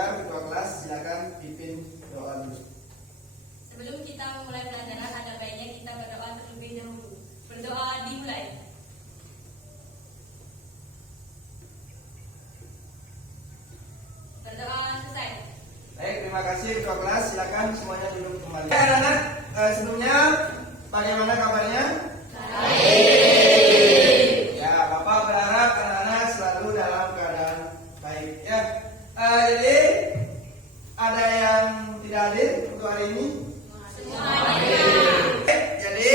belajar, ketua kelas silakan pimpin doa dulu. Sebelum kita memulai pelajaran, ada baiknya kita berdoa terlebih dahulu. Berdoa dimulai. Berdoa selesai. Baik, terima kasih ketua kelas. Silakan semuanya duduk kembali. Anak-anak, sebelumnya bagaimana kabarnya? Baik. Ya, Bapak berharap anak-anak selalu dalam keadaan baik. Ya, jadi ada yang tidak hadir untuk hari ini? Jadi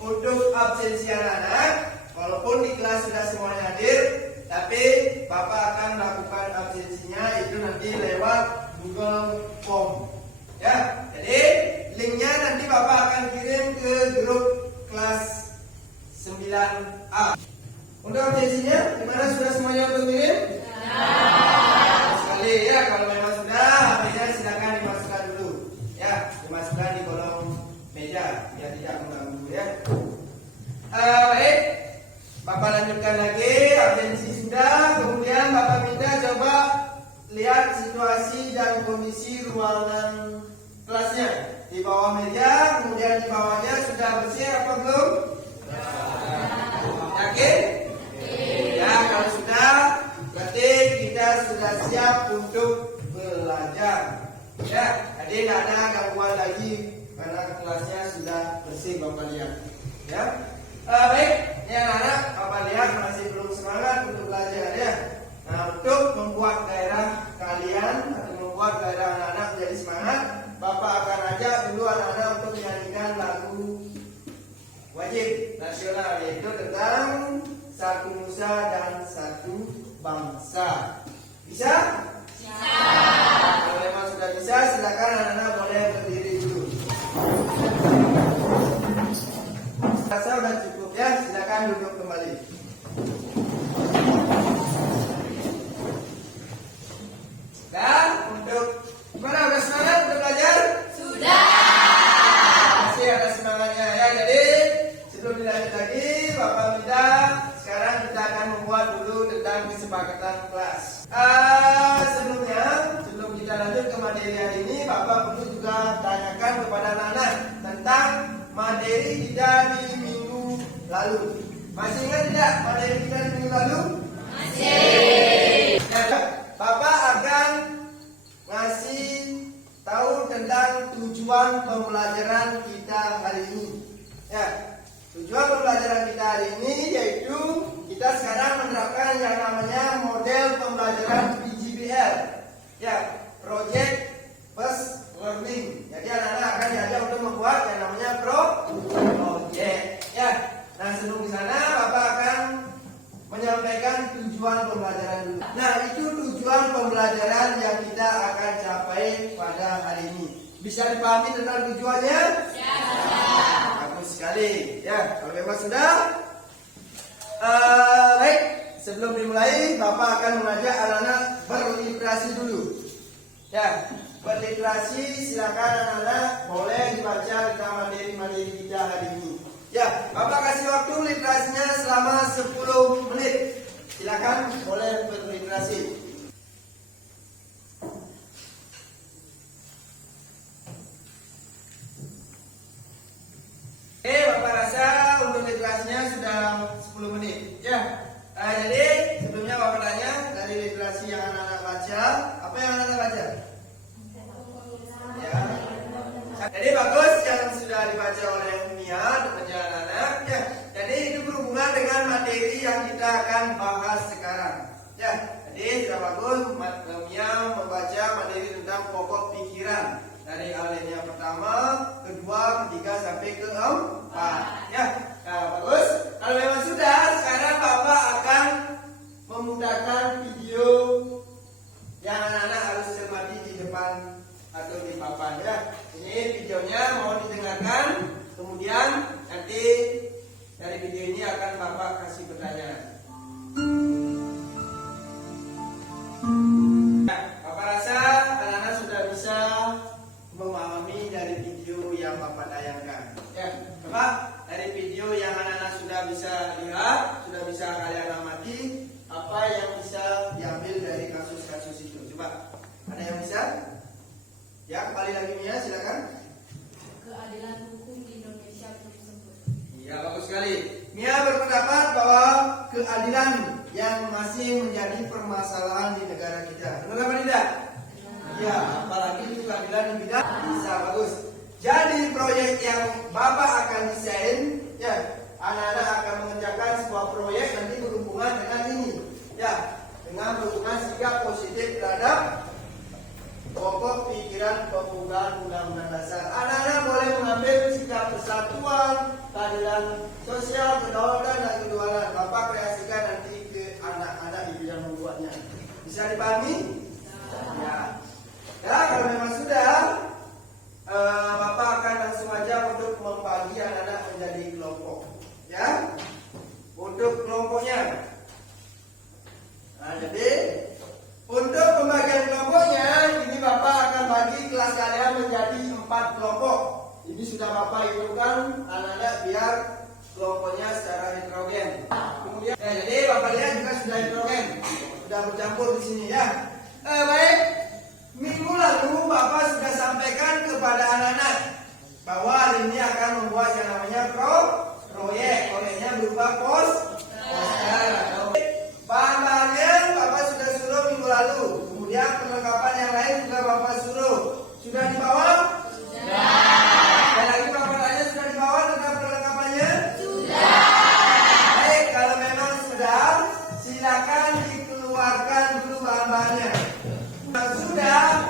untuk absensi anak-anak, walaupun di kelas sudah semuanya hadir, tapi Bapak akan melakukan absensinya itu nanti lewat Google Form. Ya, jadi linknya nanti Bapak akan kirim ke grup kelas 9A. Untuk absensinya, gimana sudah semuanya untuk kirim? Sekali ya, kalau memang sudah, HP-nya silakan dimasukkan dulu. Ya, dimasukkan di kolom meja biar tidak mengganggu ya. Baik, Bapak lanjutkan lagi. Absensi sudah, kemudian Bapak minta coba lihat situasi dan kondisi ruangan kelasnya. Di bawah meja, kemudian di bawahnya sudah bersih apa belum? Yakin? Ya, kalau sudah, berarti kita sudah siap untuk belajar. Ya, jadi tidak ada gangguan lagi karena kelasnya sudah bersih Bapak lihat. Ya, baik, ini anak-anak Bapak lihat masih belum semangat untuk belajar ya. Nah, untuk membuat daerah kalian atau membuat daerah anak-anak menjadi semangat, Bapak akan ajak dulu anak-anak untuk menyanyikan lagu wajib nasional, yaitu tentang satu nusa dan satu bangsa. Bisa? Bisa. Kalau memang sudah bisa, silakan anak-anak boleh berdiri dulu. Rasa sudah cukup ya, silakan duduk kembali. Dan untuk gimana, udah semangat untuk belajar? Sudah. Masih ada semangatnya ya. Jadi sebelum dilanjut lagi, Bapak minta sekarang kita akan membuat dulu tentang kesepakatan kelas. Sebelum kita lanjut ke materi hari ini, Bapak perlu juga tanyakan kepada anak-anak tentang materi kita di minggu lalu. Masih ingat tidak materi kita di minggu lalu? Masih. Ya, Bapak akan ngasih tahu tentang tujuan pembelajaran kita hari ini. Ya, tujuan pembelajaran kita hari ini yaitu kita sekarang menerapkan yang namanya model pembelajaran PGBL. Ya, Project Based Learning. Jadi anak-anak akan diajak untuk membuat yang namanya project. Ya, nah sebelum di sana Bapak akan menyampaikan tujuan pembelajaran dulu. Nah, itu tujuan pembelajaran yang kita akan capai pada hari ini. Bisa dipahami tentang tujuannya? Ya. Bagus sekali. Ya, kalau memang sudah. Baik, sebelum dimulai, Bapak akan mengajak anak-anak berliterasi dulu. Ya, berliterasi silakan anak-anak boleh dibaca tentang materi-materi kita hari ini. Ya, Bapak kasih waktu literasinya selama 10 menit. Silakan boleh berliterasi. Oke, Bapak rasa untuk literasinya sudah 10 menit. Ya, jadi sebelumnya Bapak tanya dari literasi yang anak-anak baca, apa yang anak-anak baca? Ya. Jadi bagus yang sudah dibaca oleh Mia temannya anak-anak. Ya, jadi itu berhubungan dengan materi yang kita akan bahas sekarang. Ya, jadi sudah bagus Mia membaca materi tentang pokok pikiran dari alinea pertama, kedua, ketiga sampai keempat. Ya, nah, bagus. Kalau memang sudah, sekarang Bapak akan memutarkan video yang anak-anak harus cermati di depan atau di papan ya. Ini videonya mau didengarkan, kemudian nanti dari video ini akan Bapak kasih pertanyaan. Nah, Bapak rasa anak-anak sudah bisa memahami dari video yang Bapak tayangkan. Ya, Bapak, dari video yang anak-anak sudah bisa lihat, sudah bisa kalian amati, apa yang bisa diambil dari kasus-kasus itu? Coba, ada yang Raisa? Ya, kembali lagi Mia, silakan. Keadilan hukum di Indonesia tersebut. Iya, bagus sekali. Mia berpendapat bahwa keadilan yang masih menjadi permasalahan di negara kita. Benar apa tidak? Ya, apalagi itu keadilan di bidang bisa bagus. Jadi proyek yang Bapak akan desain, ya, anak-anak akan mengerjakan sebuah proyek nanti berhubungan dengan ini, ya, dengan berhubungan sikap positif terhadap pokok pikiran pembukaan Undang-Undang Dasar. Anak-anak boleh mengambil sikap persatuan, keadilan sosial, kedaulatan dan kedualan. Bapak kreasikan nanti ke anak-anak di bidang membuatnya. Bisa dipahami? Ya. Ya, kalau memang sudah, Bapak akan langsung aja untuk membagi anak-anak menjadi kelompok. Ya, untuk kelompoknya. Nah, jadi untuk pembagian kelompoknya, ini Bapak akan bagi kelas kalian menjadi 4 kelompok. Ini sudah Bapak hitungkan anak-anak biar kelompoknya secara heterogen. Kemudian, jadi Bapak lihat juga sudah heterogen, sudah bercampur di sini ya. Baik, minggu lalu Bapak sudah sampaikan kepada anak-anak bahwa hari ini akan membuat yang namanya proyek. Proyeknya berupa poster. Bahan-bahannya Bapak sudah suruh minggu lalu. Kemudian perlengkapan yang lain juga Bapak suruh. Sudah dibawa? Sudah. Dan lagi Bapak tanya, sudah dibawa tentang perlengkapannya? Sudah. Baik, kalau memang sudah, silakan dikeluarkan dulu bahan-bahannya. Kalau sudah,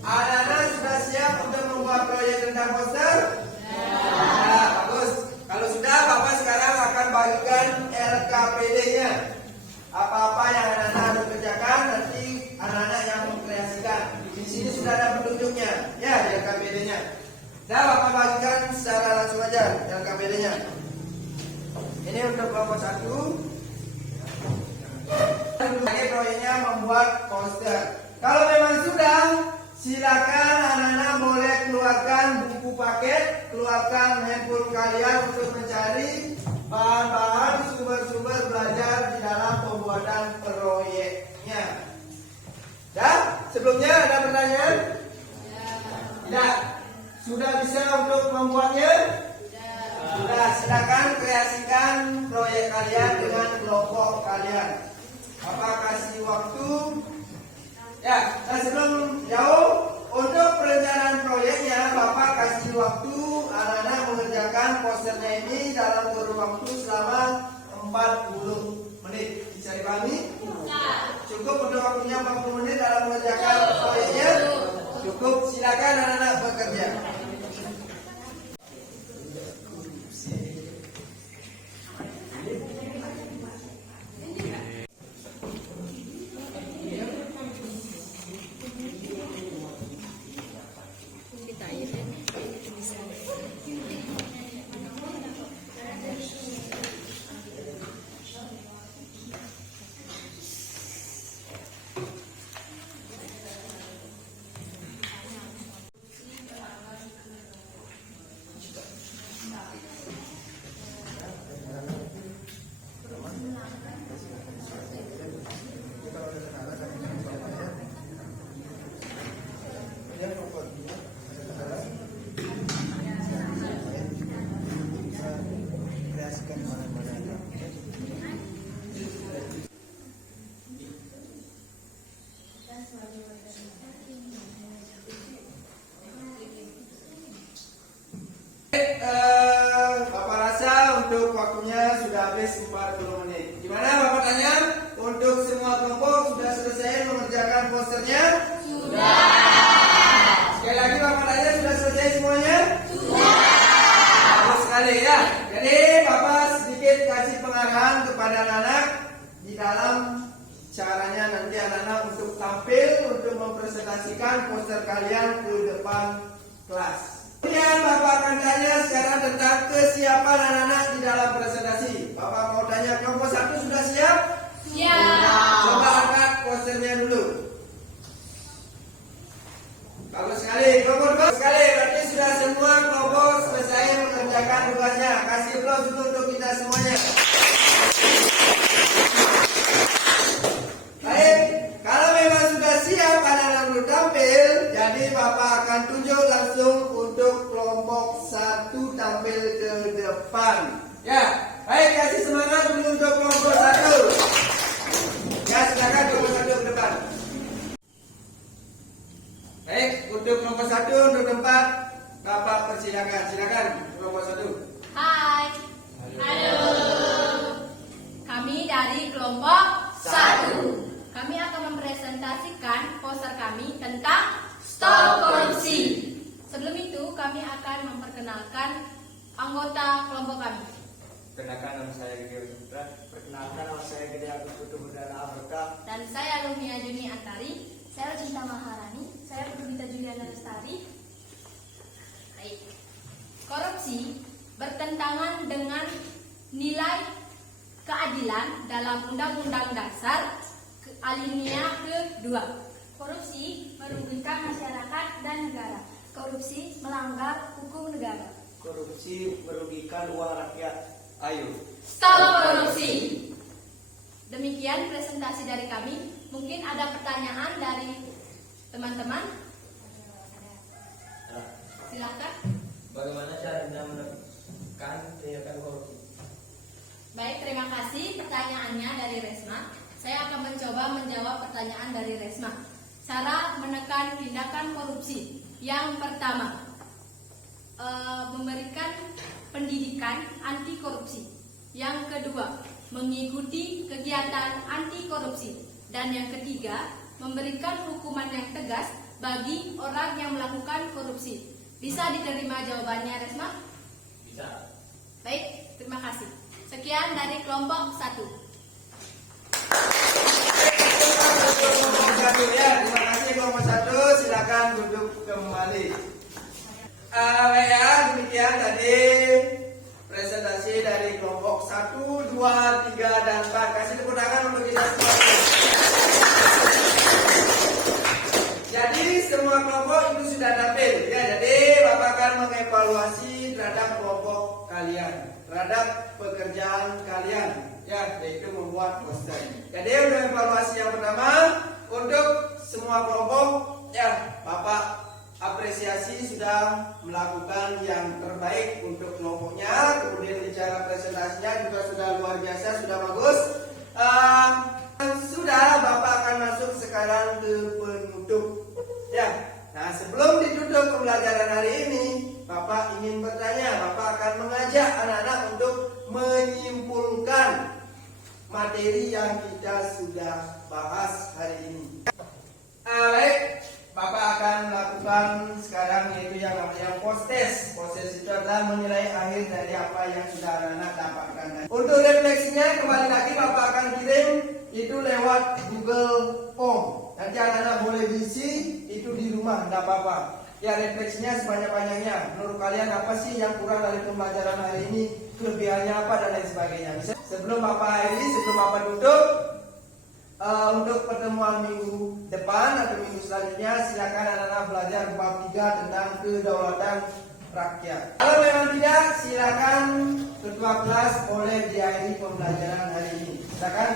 anak-anak sudah siap untuk membuat proyek tentang poster? Sudah. Bagus. Kalau sudah, Bapak sekarang akan bagikan LKPD-nya. Apa-apa yang anak-anak harus kerjakan nanti anak-anak yang mengkreasikan. Di sini sudah ada petunjuknya, ya, di LKPD-nya. Dan Bapak bagikan secara langsung aja LKPD-nya. Ini untuk kelompok 1. Lagi proyeknya membuat poster. Kalau memang sudah, silakan anak-anak boleh keluarkan buku paket, keluarkan handphone kalian untuk mencari bahan-bahan sumber-sumber belajar di dalam pembuatan proyeknya. Dan sebelumnya ada pertanyaan? Tidak. Sudah bisa untuk membuatnya? Sudah. Silakan kreasikan proyek kalian dengan kelompok kalian. Bapak kasih waktu. Ya, dan sebelum jauh, untuk perencanaan proyeknya Bapak kasih waktu anak-anak mengerjakan posternya ini dalam kurun waktu selama 40 menit. Bisa dipahami? Cukup untuk waktunya 40 menit dalam mengerjakan proyeknya? Cukup, silakan anak-anak bekerja. Bapak rasa untuk waktunya sudah habis 40 menit. Gimana Bapak tanya? Untuk semua kelompok sudah selesai mengerjakan posternya? Sudah. Sekali lagi Bapak tanya, sudah selesai semuanya? Sudah. Bagus sekali ya. Jadi Bapak sedikit kasih pengarahan kepada anak-anak di dalam caranya nanti anak-anak untuk tampil untuk mempresentasikan poster kalian ke depan kelas. Kemudian Bapak akan tanya sekarang tentang kesiapan anak-anak di dalam presentasi. Bapak mau tanya, kelompok 1 sudah siap? Siap. Coba angkat posternya dulu. Bagus sekali. Kelompok 2 sekali. Berarti sudah semua kelompok selesai mengerjakan tugasnya. Kasih aplaus dulu untuk kita semuanya. Baik. Kalau memang sudah siap anak-anak berdoa, akan tunjuk langsung untuk kelompok 1 tampil ke depan. Ya, baik, kasih semangat dulu untuk kelompok 1. Ya, silakan kelompok 1 ke depan. Baik, untuk kelompok 1 untuk tempat Bapak persilakan. Silakan kelompok 1. Hai. Halo. Kami dari kelompok 1. Kami akan mempresentasikan poster kami tentang Stop Korupsi. Sebelum itu, kami akan memperkenalkan anggota kelompok kami. Perkenalkan, nama saya Gede Putra. Perkenalkan, nama saya Gede Agus Putu Berdana Aberka. Dan saya Lumia Juni Antari. Saya Cinta Maharani, saya Perdita Juliana Lestari. Baik. Korupsi bertentangan dengan nilai keadilan dalam Undang-Undang Dasar alinea ke-2. Korupsi merugikan masyarakat dan negara. Korupsi melanggar hukum negara. Korupsi merugikan uang rakyat. Ayo. Stop korupsi. Demikian presentasi dari kami. Mungkin ada pertanyaan dari teman-teman. Silakan. Bagaimana caranya menekan tindakan korupsi? Baik, terima kasih pertanyaannya dari Resma. Saya akan mencoba menjawab pertanyaan dari Resma. Cara menekan tindakan korupsi. Yang pertama, memberikan pendidikan anti korupsi. Yang kedua, mengikuti kegiatan anti korupsi. Dan yang ketiga, memberikan hukuman yang tegas bagi orang yang melakukan korupsi. Bisa diterima jawabannya, Resma? Bisa. Baik, terima kasih. Sekian dari kelompok 1. Kelompok 1 ya, terima kasih kelompok 1. Silakan duduk kembali. Baik ya, demikian tadi presentasi dari kelompok 1, 2, 3, dan 4. Kasih tepuk tangan untuk kita semua. Jadi semua kelompok itu sudah tampil ya. Jadi Bapak akan mengevaluasi terhadap kelompok kalian, terhadap pekerjaan kalian ya, yaitu membuat poster. Jadi untuk evaluasi yang pertama untuk semua kelompok ya, Bapak apresiasi sudah melakukan yang terbaik untuk kelompoknya. Kemudian bicara presentasinya juga sudah luar biasa, sudah bagus. Sudah, Bapak akan masuk sekarang ke penutup. Ya, nah sebelum ditutup pembelajaran hari ini, Bapak ingin bertanya. Bapak akan mengajak anak-anak untuk menyimpulkan materi yang kita sudah bahas hari ini. Baik, Bapak akan melakukan sekarang yaitu yang namanya post test. Post test itu adalah menilai akhir dari apa yang sudah anak-anak dapatkan. Untuk refleksinya kembali lagi Bapak akan kirim itu lewat Google Form. Nanti anak-anak boleh isi itu di rumah, tidak apa-apa. Ya, refleksinya sebanyak-banyaknya. Menurut kalian apa sih yang kurang dari pembelajaran hari ini? Kelebihannya apa dan lain sebagainya. Sebelum Bapak akhiri, sebelum Bapak tutup, untuk pertemuan minggu depan atau minggu selanjutnya, silakan anak-anak belajar bab 3 tentang kedaulatan rakyat. Kalau memang tidak, silakan ketua kelas boleh diakhiri pembelajaran hari ini. Silakan.